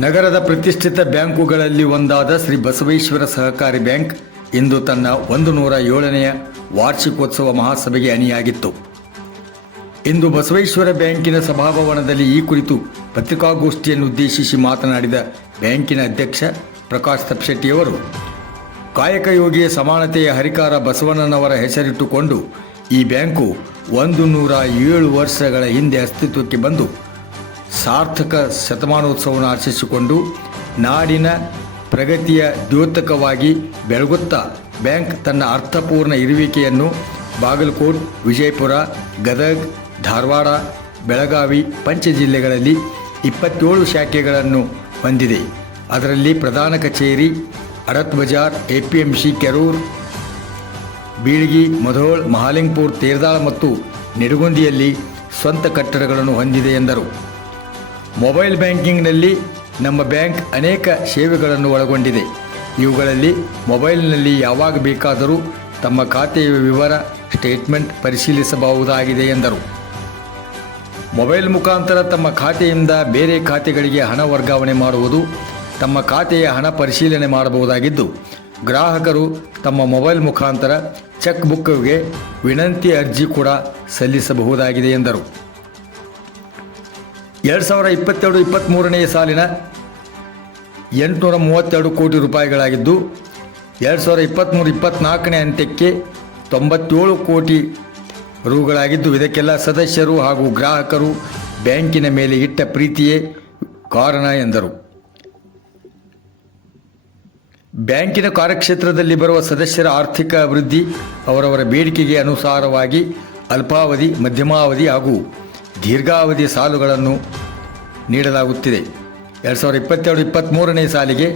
ನಗರದ ಪ್ರತಿಷ್ಠಿತ ಬ್ಯಾಂಕುಗಳಲ್ಲಿ ಒಂದಾದ ಶ್ರೀ ಬಸವೇಶ್ವರ ಸಹಕಾರಿ ಬ್ಯಾಂಕ್ ಇಂದು ತನ್ನ 107ನೇ ವಾರ್ಷಿಕೋತ್ಸವ ಮಹಾಸಭೆಗೆ ಅಣಿಯಾಗಿತ್ತು. ಇಂದು ಬಸವೇಶ್ವರ ಬ್ಯಾಂಕಿನ ಸಭಾಭವನದಲ್ಲಿ ಈ ಕುರಿತು ಪತ್ರಿಕಾಗೋಷ್ಠಿಯನ್ನು ಉದ್ದೇಶಿಸಿ ಮಾತನಾಡಿದ ಬ್ಯಾಂಕಿನ ಅಧ್ಯಕ್ಷ ಪ್ರಕಾಶ್ ತಪ್ಶೆಟ್ಟಿಯವರು, ಕಾಯಕಯೋಗಿಯ ಸಮಾನತೆಯ ಹರಿಕಾರ ಬಸವಣ್ಣನವರ ಹೆಸರಿಟ್ಟುಕೊಂಡು ಈ ಬ್ಯಾಂಕು 107 ವರ್ಷಗಳ ಹಿಂದೆ ಅಸ್ತಿತ್ವಕ್ಕೆ ಬಂದು ಸಾರ್ಥಕ ಶತಮಾನೋತ್ಸವವನ್ನು ಆಚರಿಸಿಕೊಂಡು ನಾಡಿನ ಪ್ರಗತಿಯ ದ್ಯೋತಕವಾಗಿ ಬೆಳಗುತ್ತಾ ಬ್ಯಾಂಕ್ ತನ್ನ ಅರ್ಥಪೂರ್ಣ ಇರುವಿಕೆಯನ್ನು ಬಾಗಲಕೋಟ್, ವಿಜಯಪುರ, ಗದಗ್, ಧಾರವಾಡ, ಬೆಳಗಾವಿ ಪಂಚ ಜಿಲ್ಲೆಗಳಲ್ಲಿ 27 ಶಾಖೆಗಳನ್ನು ಹೊಂದಿದೆ. ಅದರಲ್ಲಿ ಪ್ರಧಾನ ಕಚೇರಿ ಅಡತ್ ಬಜಾರ್, APMC ಕೆರೂರ್, ಬೀಳಗಿ, ಮುಧೋಳ್, ಮಹಾಲಿಂಗಪುರ, ತೇರದಾಳ ಮತ್ತು ನಿಡಗುಂದಿಯಲ್ಲಿ ಸ್ವಂತ ಕಟ್ಟಡಗಳನ್ನು ಹೊಂದಿದೆ ಎಂದರು. ಮೊಬೈಲ್ ಬ್ಯಾಂಕಿಂಗ್ನಲ್ಲಿ ನಮ್ಮ ಬ್ಯಾಂಕ್ ಅನೇಕ ಸೇವೆಗಳನ್ನು ಒಳಗೊಂಡಿದೆ. ಇವುಗಳಲ್ಲಿ ಮೊಬೈಲ್ನಲ್ಲಿ ಯಾವಾಗ ಬೇಕಾದರೂ ತಮ್ಮ ಖಾತೆಯ ವಿವರ, ಸ್ಟೇಟ್ಮೆಂಟ್ ಪರಿಶೀಲಿಸಬಹುದಾಗಿದೆ ಎಂದರು. ಮೊಬೈಲ್ ಮುಖಾಂತರ ತಮ್ಮ ಖಾತೆಯಿಂದ ಬೇರೆ ಖಾತೆಗಳಿಗೆ ಹಣ ವರ್ಗಾವಣೆ ಮಾಡುವುದು, ತಮ್ಮ ಖಾತೆಯ ಹಣ ಪರಿಶೀಲನೆ ಮಾಡಬಹುದಾಗಿದ್ದು, ಗ್ರಾಹಕರು ತಮ್ಮ ಮೊಬೈಲ್ ಮುಖಾಂತರ ಚೆಕ್ ಬುಕ್ಗೆ ವಿನಂತಿ ಅರ್ಜಿ ಕೂಡ ಸಲ್ಲಿಸಬಹುದಾಗಿದೆ ಎಂದರು. 2022-23ನೇ ಸಾಲಿನ 832 ಕೋಟಿ ರೂಪಾಯಿಗಳಾಗಿದ್ದು, 2023-24ನೇ ಅಂತ್ಯಕ್ಕೆ 97 ಕೋಟಿ ರುಗಳಾಗಿದ್ದು, ಇದಕ್ಕೆಲ್ಲ ಸದಸ್ಯರು ಹಾಗೂ ಗ್ರಾಹಕರು ಬ್ಯಾಂಕಿನ ಮೇಲೆ ಇಟ್ಟ ಪ್ರೀತಿಯೇ ಕಾರಣ ಎಂದರು. ಬ್ಯಾಂಕಿನ ಕಾರ್ಯಕ್ಷೇತ್ರದಲ್ಲಿ ಬರುವ ಸದಸ್ಯರ ಆರ್ಥಿಕ ಅಭಿವೃದ್ಧಿ ಅವರವರ ಬೇಡಿಕೆಗೆ ಅನುಸಾರವಾಗಿ ಅಲ್ಪಾವಧಿ, ಮಧ್ಯಮಾವಧಿ ಹಾಗೂ ದೀರ್ಘಾವಧಿಯ ಸಾಲುಗಳನ್ನು ನೀಡಲಾಗುತ್ತಿದೆ. 2022-23ನೇ ಸಾಲಿಗೆ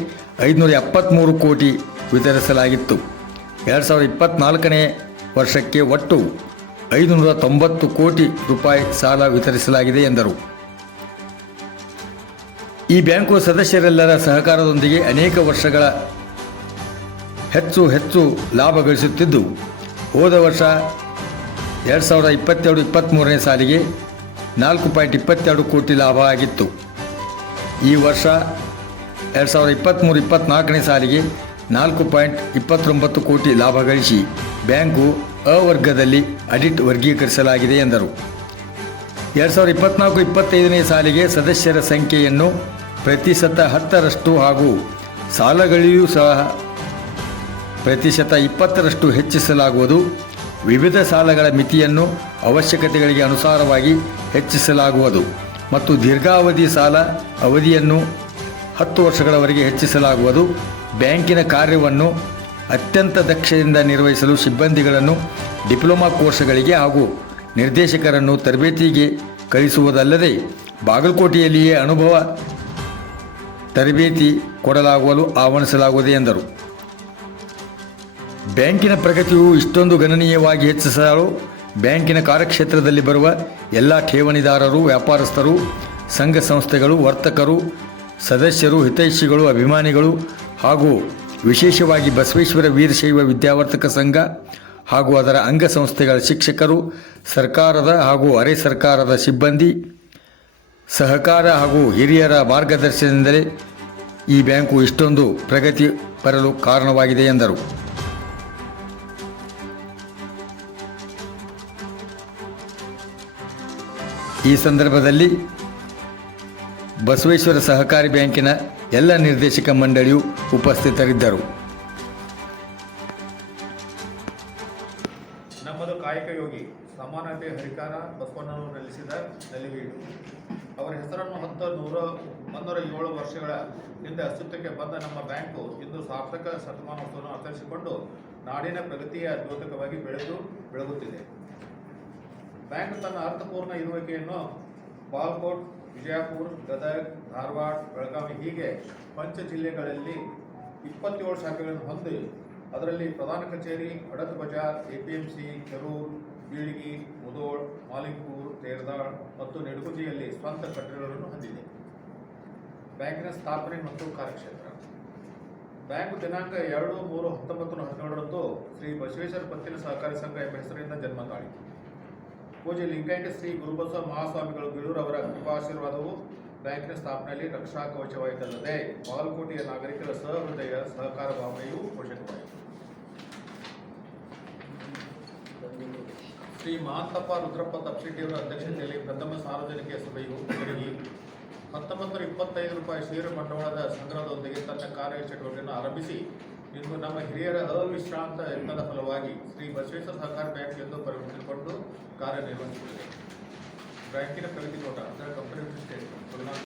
573 ಕೋಟಿ ವಿತರಿಸಲಾಗಿತ್ತು. 2024ನೇ ವರ್ಷಕ್ಕೆ ಒಟ್ಟು 590 ಕೋಟಿ ರೂಪಾಯಿ ಸಾಲ ವಿತರಿಸಲಾಗಿದೆ ಎಂದರು. ಈ ಬ್ಯಾಂಕು ಸದಸ್ಯರೆಲ್ಲರ ಸಹಕಾರದೊಂದಿಗೆ ಅನೇಕ ವರ್ಷಗಳ ಹೆಚ್ಚು ಲಾಭ ಗಳಿಸುತ್ತಿದ್ದು, ಹೋದ ವರ್ಷ 2022-23ನೇ ಸಾಲಿಗೆ 4.22 ಕೋಟಿ ಲಾಭ ಆಗಿತ್ತು. ಈ ವರ್ಷ 2023-24ನೇ ಸಾಲಿಗೆ 4.29 ಕೋಟಿ ಲಾಭ ಗಳಿಸಿ ಬ್ಯಾಂಕು ಅ ವರ್ಗದಲ್ಲಿ ಆಡಿಟ್ ವರ್ಗೀಕರಿಸಲಾಗಿದೆ ಎಂದರು. 2024-25ನೇ ಸಾಲಿಗೆ ಸದಸ್ಯರ ಸಂಖ್ಯೆಯನ್ನು ಪ್ರತಿಶತ 10% ಹಾಗೂ ಸಾಲಗಳಿಯೂ ಸಹ ಪ್ರತಿಶತ 20% ಹೆಚ್ಚಿಸಲಾಗುವುದು. ವಿವಿಧ ಸಾಲಗಳ ಮಿತಿಯನ್ನು ಅವಶ್ಯಕತೆಗಳಿಗೆ ಅನುಸಾರವಾಗಿ ಹೆಚ್ಚಿಸಲಾಗುವುದು ಮತ್ತು ದೀರ್ಘಾವಧಿ ಸಾಲ ಅವಧಿಯನ್ನು 10 ವರ್ಷಗಳವರೆಗೆ ಹೆಚ್ಚಿಸಲಾಗುವುದು. ಬ್ಯಾಂಕಿನ ಕಾರ್ಯವನ್ನು ಅತ್ಯಂತ ದಕ್ಷತೆಯಿಂದ ನಿರ್ವಹಿಸಲು ಸಿಬ್ಬಂದಿಗಳನ್ನು ಡಿಪ್ಲೊಮಾ ಕೋರ್ಸ್ಗಳಿಗೆ ಹಾಗೂ ನಿರ್ದೇಶಕರನ್ನು ತರಬೇತಿಗೆ ಕಳಿಸುವುದಲ್ಲದೆ ಬಾಗಲಕೋಟೆಯಲ್ಲಿಯೇ ಅನುಭವ ತರಬೇತಿ ಕೊಡಲಾಗುವಲು ಆಹ್ವಾನಿಸಲಾಗುವುದು ಎಂದರು. ಬ್ಯಾಂಕಿನ ಪ್ರಗತಿಯು ಇಷ್ಟೊಂದು ಗಣನೀಯವಾಗಿ ಹೆಚ್ಚಿಸಲು ಬ್ಯಾಂಕಿನ ಕಾರ್ಯಕ್ಷೇತ್ರದಲ್ಲಿ ಬರುವ ಎಲ್ಲ ಠೇವಣಿದಾರರು, ವ್ಯಾಪಾರಸ್ಥರು, ಸಂಘ ಸಂಸ್ಥೆಗಳು, ವರ್ತಕರು, ಸದಸ್ಯರು, ಹಿತೈಷಿಗಳು, ಅಭಿಮಾನಿಗಳು ಹಾಗೂ ವಿಶೇಷವಾಗಿ ಬಸವೇಶ್ವರ ವೀರಶೈವ ವಿದ್ಯಾವರ್ತಕ ಸಂಘ ಹಾಗೂ ಅದರ ಅಂಗಸಂಸ್ಥೆಗಳ ಶಿಕ್ಷಕರು, ಸರ್ಕಾರದ ಹಾಗೂ ಅರೆ ಸರ್ಕಾರದ ಸಿಬ್ಬಂದಿ ಸಹಕಾರ ಹಾಗೂ ಹಿರಿಯರ ಮಾರ್ಗದರ್ಶನದಿಂದಲೇ ಈ ಬ್ಯಾಂಕು ಇಷ್ಟೊಂದು ಪ್ರಗತಿ ಬರಲು ಕಾರಣವಾಗಿದೆ ಎಂದರು. ಈ ಸಂದರ್ಭದಲ್ಲಿ ಬಸವೇಶ್ವರ ಸಹಕಾರಿ ಬ್ಯಾಂಕಿನ ಎಲ್ಲ ನಿರ್ದೇಶಕ ಮಂಡಳಿಯು ಉಪಸ್ಥಿತರಿದ್ದರು. ನಮ್ಮದು ಕಾಯಕ ಯೋಗಿ, ಸಮಾನತೆ ಹರಿಕಾರ ಬಸವಣ್ಣನವರು ನೆಲೆಸಿದ ನೆಲೆವೀಡು. ಅವರ ಹೆಸರನ್ನು 107 ವರ್ಷಗಳ ಹಿಂದೆ ಅಸ್ತಿತ್ವಕ್ಕೆ ಬಂದ ನಮ್ಮ ಬ್ಯಾಂಕು ಇಂದು ಸಾರ್ಥಕ ಶತಮಾನೋತ್ಸವವನ್ನು ಆಚರಿಸಿಕೊಂಡು ನಾಡಿನ ಪ್ರಗತಿಯ ದ್ಯೋತಕವಾಗಿ ಬೆಳಗುತ್ತಿದೆ. ಬ್ಯಾಂಕ್ ತನ್ನ ಅರ್ಥಪೂರ್ಣ ಇರುವಿಕೆಯನ್ನು ಬಾಗಲಕೋಟ್, ವಿಜಯಪುರ, ಗದಗ್, ಧಾರವಾಡ, ಬೆಳಗಾವಿ ಹೀಗೆ ಪಂಚ ಜಿಲ್ಲೆಗಳಲ್ಲಿ 27 ಶಾಖೆಗಳನ್ನು ಹೊಂದಿ ಅದರಲ್ಲಿ ಪ್ರಧಾನ ಕಚೇರಿ ಅಡತ್ ಬಜಾರ್, APMC ಕೆರೂರ್, ಬೀಳಗಿ, ಮುಧೋಳ್, ಮಹಾಲಿಂಗಪುರ, ತೇರದಾಳ ಮತ್ತು ನಿಡಗುಂದಿಯಲ್ಲಿ ಸ್ವಂತ ಕಟ್ಟಡಗಳನ್ನು ಹೊಂದಿದೆ. ಬ್ಯಾಂಕಿನ ಸ್ಥಾಪನೆ ಮತ್ತು ಕಾರ್ಯಕ್ಷೇತ್ರ. ಬ್ಯಾಂಕು ದಿನಾಂಕ 2/3/1912ರಂದು ಶ್ರೀ ಬಸವೇಶ್ವರ ಪತ್ತಿನ ಸಹಕಾರಿ ಸಂಘ ಎಂಬ ಹೆಸರಿನಿಂದ ಜನ್ಮ ತಾಳಿತು. ಪೂಜ್ಯ ಲಿಂಗೈಕ್ಯ ಶ್ರೀ ಗುರುಬಸವ ಮಹಾಸ್ವಾಮಿಗಳು ಬೀಳೂರು ಅವರ ಕೃಪಾಶೀರ್ವಾದವು ಬ್ಯಾಂಕಿನ ಸ್ಥಾಪನೆಯಲ್ಲಿ ರಕ್ಷಾ ಕವಚವಾಯಿತಲ್ಲದೆ ಬಾಗಲಕೋಟೆಯ ನಾಗರಿಕರ ಸಹೃದಯ ಸಹಕಾರ ಭಾವನೆಯೂ ಪೋಷಕವಾಯಿತು. ಶ್ರೀ ಮಹಾಂತಪ್ಪ ರುದ್ರಪ್ಪ ತಪ್ಪಿಶೆಟ್ಟಿಯವರ ಅಧ್ಯಕ್ಷತೆಯಲ್ಲಿ ಪ್ರಥಮ ಸಾರ್ವಜನಿಕ ಸಭೆಯು ಜರುಗಿ 1925 ರೂಪಾಯಿ ಷೇರು ಬಂಡವಾಳದ ಸಂಗ್ರಹದೊಂದಿಗೆ ತನ್ನ ಕಾರ್ಯಚಟುವಟಿಕೆಯನ್ನು ಆರಂಭಿಸಿ ಇಂದು ನಮ್ಮ ಹಿರಿಯರ ಅವಿಶ್ರಾಂತ ಯತ್ನದ ಫಲವಾಗಿ ಶ್ರೀ ಬಸವೇಶ್ವರ ಸಹಕಾರ ಬ್ಯಾಂಕ್ ಎಂದು ಪರಿವರ್ತಿಸಿಕೊಂಡು ಕಾರ್ಯನಿರ್ವಹಿಸುತ್ತಿದೆ. ಬ್ಯಾಂಕಿನ ಪ್ರಗತಿ ನೋಟ ಅಂದರೆ ಕಂಪನಿ ಸ್ಟೇಟ್ಮೆಂಟ್